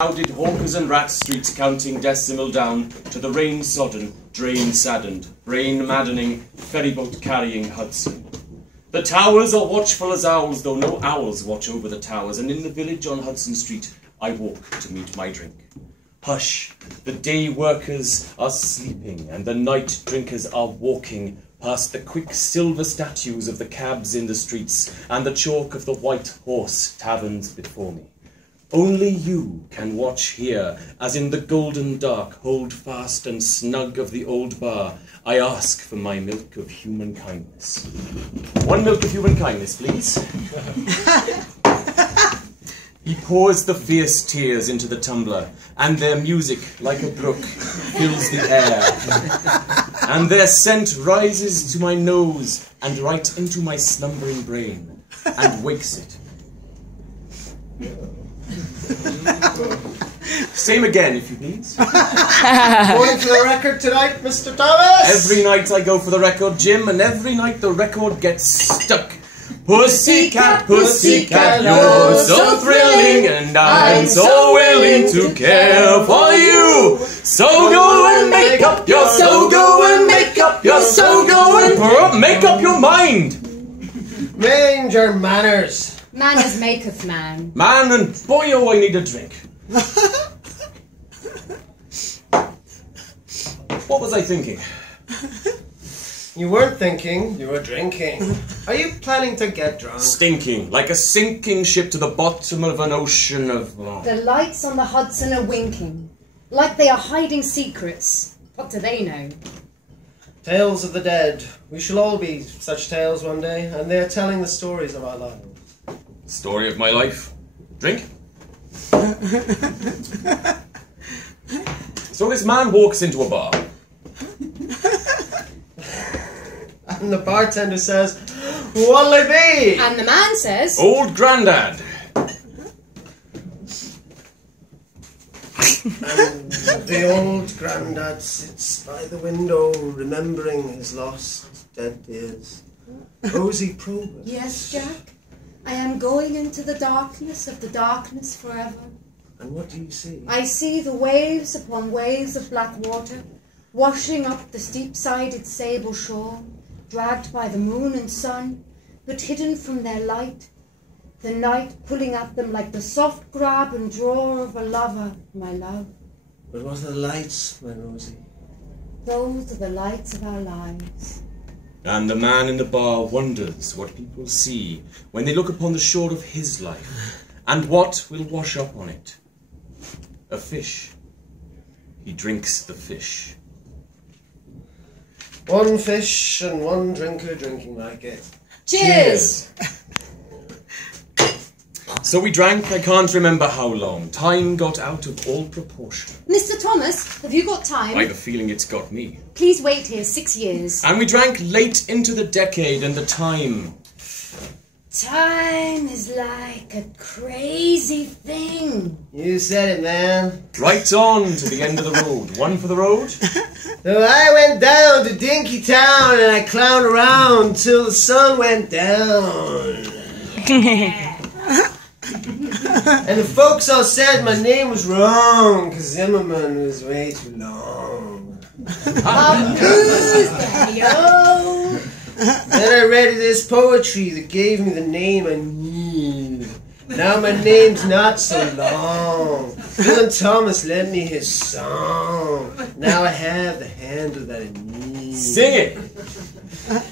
Crowded hawkers and rat streets counting decimal down to the rain-sodden, drain-saddened, brain-maddening, ferryboat-carrying Hudson. The towers are watchful as owls, though no owls watch over the towers, and in the village on Hudson Street I walk to meet my drink. Hush, the day workers are sleeping, and the night drinkers are walking past the quick silver statues of the cabs in the streets, and the chalk of the White Horse taverns before me. Only you can watch here, as in the golden dark, hold fast and snug of the old bar, I ask for my milk of human kindness. 1 milk of human kindness, please. He pours the fierce tears into the tumbler, and their music, like a brook, fills the air. And their scent rises to my nose, and right into my slumbering brain, and wakes it. Same again, if you please. Going for the record tonight, Mr. Thomas? Every night I go for the record, Jim, and every night the record gets stuck. Pussycat, pussycat, you're so thrilling, and I'm so willing to care for you. So go and make up your, so go and make up your, so go and make up your mind. Mind your manners. Manners maketh man. Man, and boy, oh, I need a drink. What was I thinking? You weren't thinking, you were drinking. Are you planning to get drunk? Stinking, like a sinking ship to the bottom of an ocean of... The lights on the Hudson are winking, like they are hiding secrets. What do they know? Tales of the dead. We shall all be such tales one day, and they are telling the stories of our lives. Story of my life. Drink? So this man walks into a bar. And the bartender says, what'll it be? And the man says, Old Grandad. And the old grandad sits by the window, remembering his lost dead years. Rosy progress. yes, Jack, I am going into the darkness of the darkness forever. And what do you see? I see the waves upon waves of black water, washing up the steep-sided sable shore, dragged by the moon and sun, but hidden from their light, the night pulling at them like the soft grab and draw of a lover, my love. But what are the lights, my Rosie? Those are the lights of our lives. And the man in the bar wonders what people see when they look upon the shore of his life, and what will wash up on it. A fish. He drinks the fish. One fish and one drinker drinking like it. Cheers! So we drank, I can't remember how long. Time got out of all proportion. Mr. Thomas, have you got time? I have a feeling it's got me. Please wait here 6 years. And we drank late into the decade, and the time... Time is like a crazy thing. You said it, man. Right on to the end of the road. One for the road. So I went down to Dinky Town and I clowned around till the sun went down. And the folks all said my name was wrong, 'cause Zimmerman was way too long. Then I read this poetry that gave me the name I need. Now my name's not so long. Dylan Thomas lent me his song. Now I have the handle that I need. Sing it.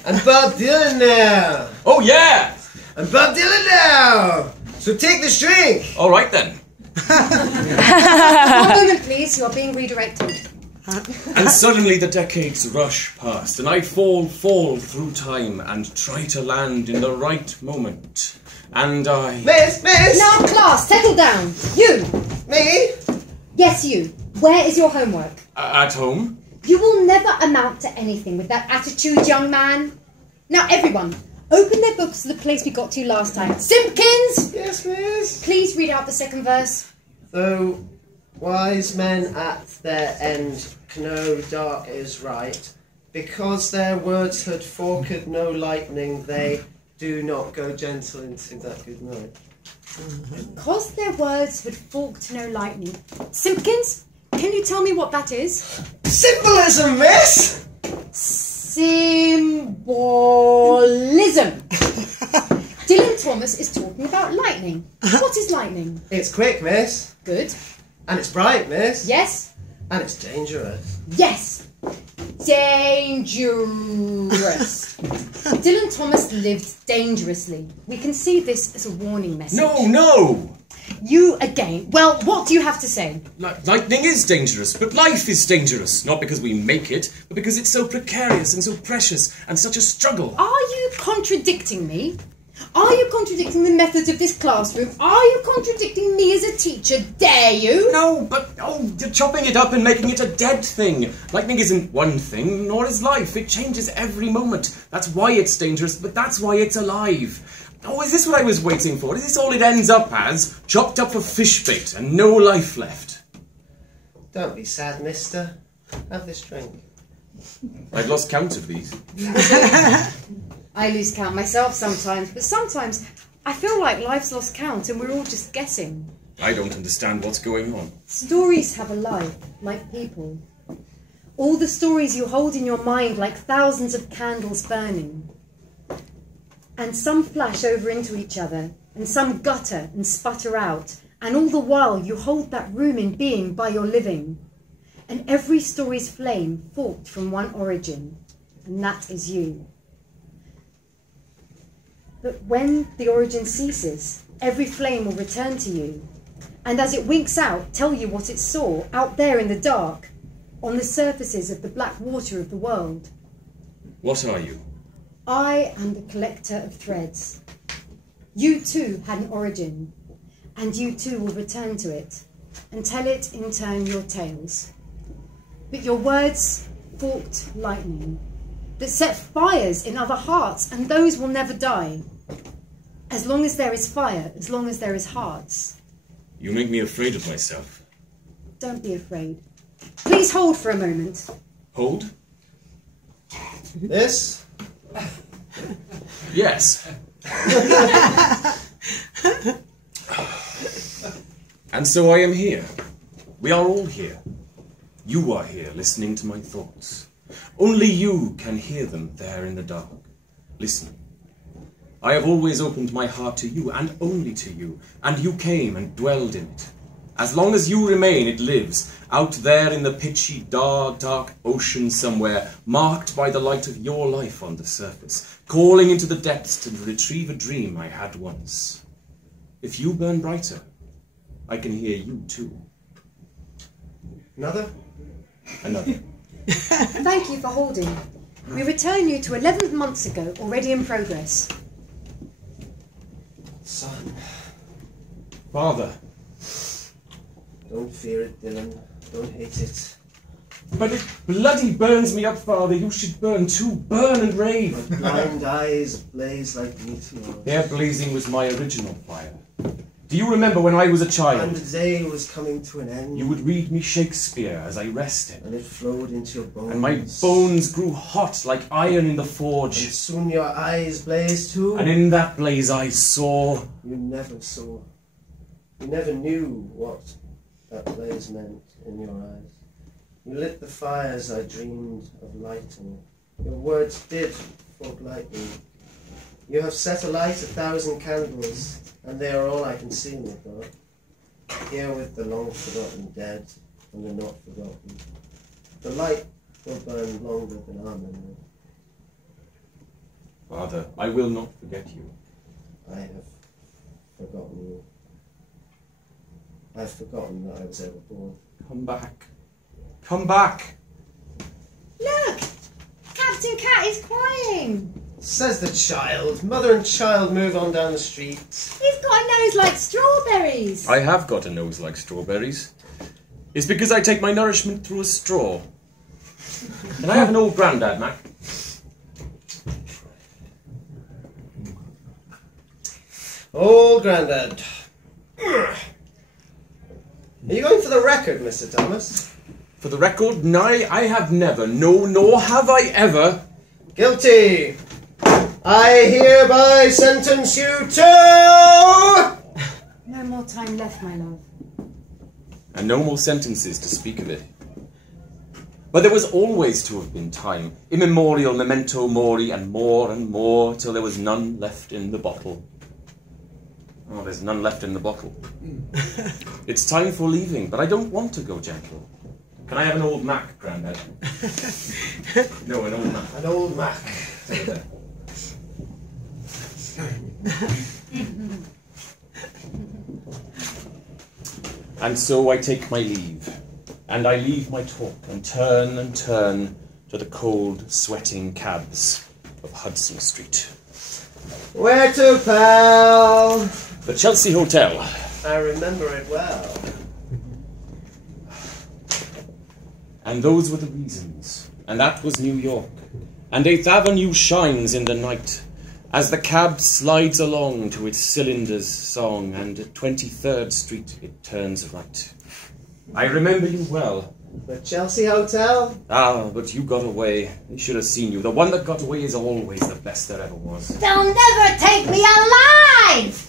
I'm Bob Dylan now. Oh, yeah. I'm Bob Dylan now. So take this drink. All right, then. 1 moment, please. You are being redirected. And suddenly the decades rush past, and I fall through time and try to land in the right moment. And I... Miss! Now, class, settle down. You. Me? Yes, you. Where is your homework? At home? You will never amount to anything with that attitude, young man. Now, everyone, open their books to the place we got to last time. Simpkins! Yes, miss. Please read out the second verse. Though wise men at their end know dark is right, because their words had forked no lightning, they do not go gentle into that good night. Because their words had forked no lightning. Simpkins, can you tell me what that is? Symbolism, miss! Symbolism. Dylan Thomas is talking about lightning. What is lightning? It's quick, miss. Good. And it's bright, miss. Yes. And it's dangerous. Yes. Dangerous. Dylan Thomas lived dangerously. We can see this as a warning message. No! You again. Well, what do you have to say? Lightning is dangerous, but life is dangerous. Not because we make it, but because it's so precarious and so precious and such a struggle. Are you contradicting me? Are you contradicting the methods of this classroom? Are you contradicting me as a teacher? Dare you? No, but you're chopping it up and making it a dead thing. Lightning isn't one thing, nor is life. It changes every moment. That's why it's dangerous, but that's why it's alive. Oh, is this what I was waiting for? Is this all it ends up as? Chopped up for fish bait and no life left? Don't be sad, mister. Have this drink. I've lost count of these. I lose count myself sometimes, but sometimes I feel like life's lost count and we're all just guessing. I don't understand what's going on. Stories have a life, like people. All the stories you hold in your mind like thousands of candles burning. And some flash over into each other, and some gutter and sputter out, and all the while you hold that room in being by your living. And every story's flame forked from one origin, and that is you. But when the origin ceases, every flame will return to you, and as it winks out, tell you what it saw out there in the dark, on the surfaces of the black water of the world. What are you? I am the collector of threads. You too had an origin, and you too will return to it, and tell it in turn your tales. But your words forked lightning, that set fires in other hearts, and those will never die. As long as there is fire, as long as there is hearts. You make me afraid of myself. Don't be afraid. Please hold for a moment. Hold? This? Yes. And so I am here. We are all here. You are here, listening to my thoughts. Only you can hear them there in the dark. Listen. I have always opened my heart to you, and only to you, and you came and dwelled in it. As long as you remain, it lives, out there in the pitchy, dark ocean somewhere, marked by the light of your life on the surface, calling into the depths to retrieve a dream I had once. If you burn brighter, I can hear you too. Another? Another. Thank you for holding. We return you to 11 months ago, already in progress. Son. Father. Don't fear it, Dylan. Don't hate it. But it bloody burns me up, Father. You should burn too. Burn and rave. My blind eyes blaze like meteors. Their blazing was my original fire. Do you remember when I was a child? And the day was coming to an end. You would read me Shakespeare as I rested. And it flowed into your bones. And my bones grew hot like iron in the forge. And soon your eyes blazed too. And in that blaze I saw. You never saw. You never knew what that blaze meant in your eyes. You lit the fires I dreamed of lighting. Your words did fork lightning. You have set alight 1,000 candles, and they are all I can see in the dark. Here with the long-forgotten dead and the not-forgotten. The light will burn longer than our memory. Father, I will not forget you. I have forgotten you. I have forgotten that I was ever born. Come back. Come back! Look! Captain Cat is crying! Says the child. Mother and child move on down the street. He's got a nose like strawberries! I have got a nose like strawberries. It's because I take my nourishment through a straw. Can I have an old grandad, Mac? Old Grandad. Are you going for the record, Mr. Thomas? For the record, I have never, no, nor have I ever... Guilty! I hereby sentence you to... time left, my love. And no more sentences to speak of it. But there was always to have been time, immemorial, memento mori, and more, till there was none left in the bottle. Oh, there's none left in the bottle. It's time for leaving, but I don't want to go gentle. Can I have an old Mac, Grandad? No, an old Mac. An old Mac. And so I take my leave, and I leave my talk and turn to the cold, sweating cabs of Hudson Street. Where to, pal? The Chelsea Hotel. I remember it well. And those were the reasons, and that was New York. And 8th Avenue shines in the night, as the cab slides along to its cylinder's song, and at 23rd Street it turns right. I remember you well. The Chelsea Hotel? Ah, but you got away. They should have seen you. The one that got away is always the best there ever was. They'll never take me alive!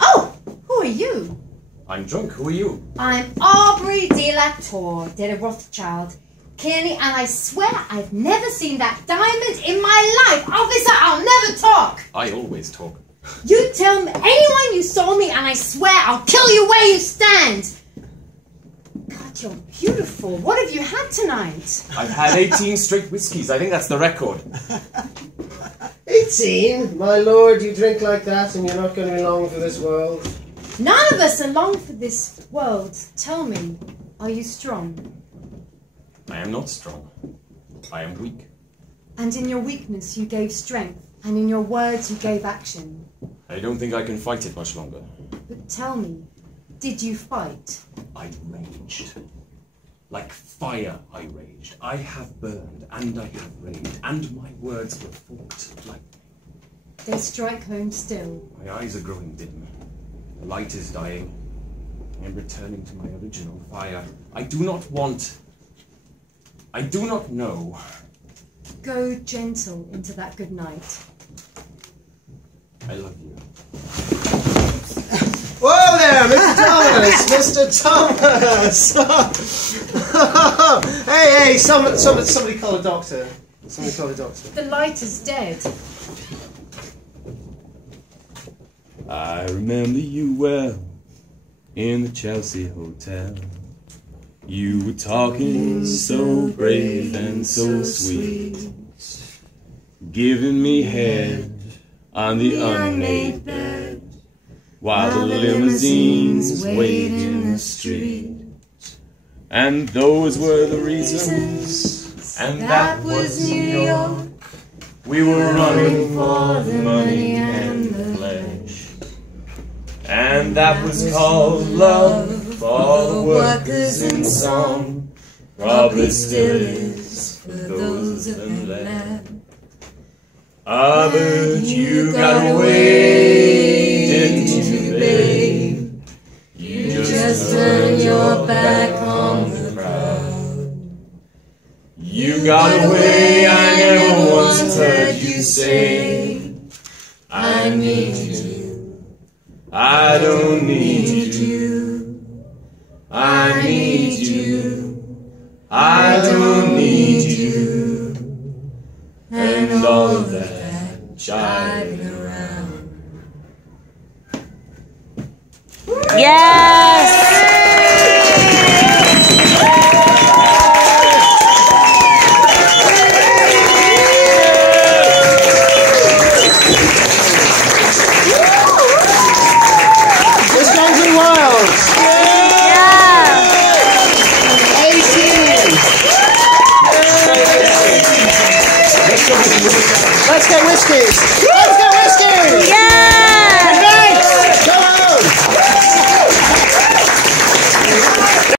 Oh, who are you? I'm drunk. Who are you? I'm Aubrey de la Tour, de Rothschild. Clearly, and I swear I've never seen that diamond in my life. Officer, I'll never talk. I always talk. You tell me, anyone you saw me, and I swear I'll kill you where you stand. God, you're beautiful. What have you had tonight? I've had 18 straight whiskies. I think that's the record. 18? My lord, you drink like that and you're not going to be long for this world. None of us are long for this world. Tell me, are you strong? I am not strong. I am weak. And in your weakness you gave strength, and in your words you gave action. I don't think I can fight it much longer. But tell me, did you fight? I raged. Like fire I raged. I have burned, and I have raged, and my words were forked like... They strike home still. My eyes are growing dim. The light is dying. I am returning to my original fire. I do not want... I do not know. Go gentle into that good night. I love you. Whoa there, Mr. Thomas! Mr. Thomas! Hey, somebody call a doctor. Somebody call a doctor. The light is dead. I remember you well in the Chelsea Hotel. You were talking so brave and so sweet, giving me head on the unmade bed, while the limousines wait in the street. And those were the reasons, and that was New York. We were running for the money and the flesh, and that was called love. For the workers in song, probably still is for those in land. Ah, but you got away, didn't you, babe? You just turned your back on the crowd. You got away, I never once heard you say, I need you, I don't need you. I need you, I don't need you, and all of that jiving around. Yes! This one's in Wales. Let's get Whiskies! Let's get Whiskies! Yeah!